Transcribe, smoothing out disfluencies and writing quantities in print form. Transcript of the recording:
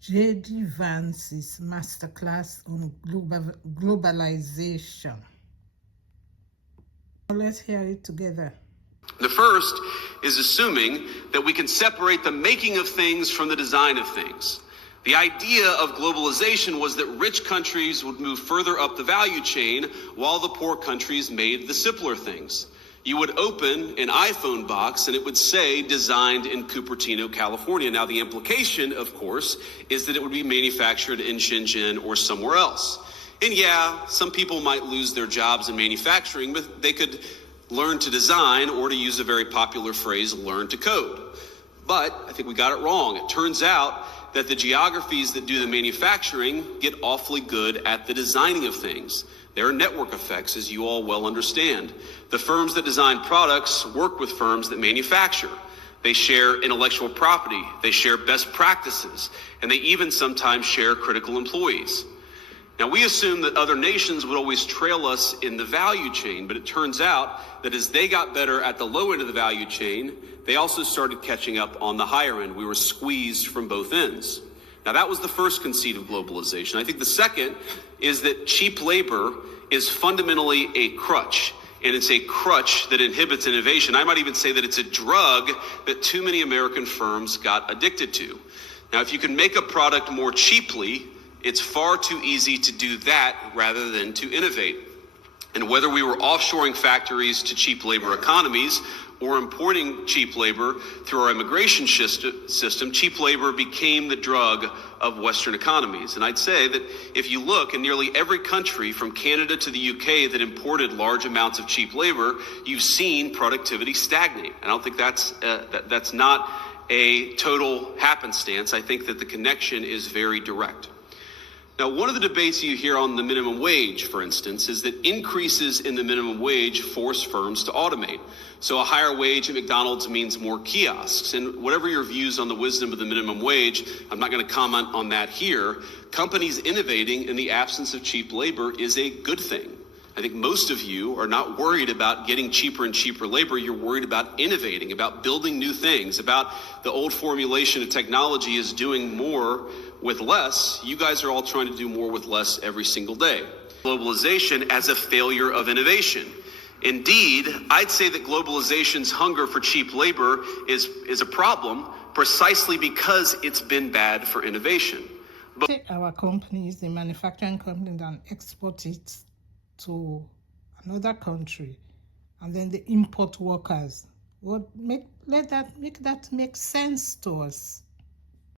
J.D. Vance's masterclass on globalization. Let's hear it together. The first is assuming that we can separate the making of things from the design of things. The idea of globalization was that rich countries would move further up the value chain while the poor countries made the simpler things. You would open an iPhone box and it would say designed in Cupertino, California. Now, the implication, of course, is that it would be manufactured in Shenzhen or somewhere else. And yeah, some people might lose their jobs in manufacturing, but they could learn to design, or to use a very popular phrase, learn to code. But I think we got it wrong. It turns out that the geographies that do the manufacturing get awfully good at the designing of things. There are network effects, as you all well understand. The firms that design products work with firms that manufacture. They share intellectual property, they share best practices, and they even sometimes share critical employees. Now, we assume that other nations would always trail us in the value chain, but it turns out that as they got better at the low end of the value chain, they also started catching up on the higher end. We were squeezed from both ends. Now, that was the first conceit of globalization. I think the second is that cheap labor is fundamentally a crutch, and it's a crutch that inhibits innovation. I might even say that it's a drug that too many American firms got addicted to. Now, if you can make a product more cheaply, it's far too easy to do that rather than to innovate. And whether we were offshoring factories to cheap labor economies or importing cheap labor through our immigration system, cheap labor became the drug of Western economies. And I'd say that if you look in nearly every country from Canada to the UK that imported large amounts of cheap labor, you've seen productivity stagnate. I don't think that's not a total happenstance. I think that the connection is very direct. Now, one of the debates you hear on the minimum wage, for instance, is that increases in the minimum wage force firms to automate. So a higher wage at McDonald's means more kiosks. And whatever your views on the wisdom of the minimum wage, I'm not going to comment on that here. Companies innovating in the absence of cheap labor is a good thing. I think most of you are not worried about getting cheaper and cheaper labor. You're worried about innovating, about building new things, about the old formulation of technology is doing more with less. You guys are all trying to do more with less every single day. Globalization as a failure of innovation. Indeed, I'd say that globalization's hunger for cheap labor is a problem precisely because it's been bad for innovation. But our companies, the manufacturing company, then export it to another country, and then they import workers. Make that make sense to us.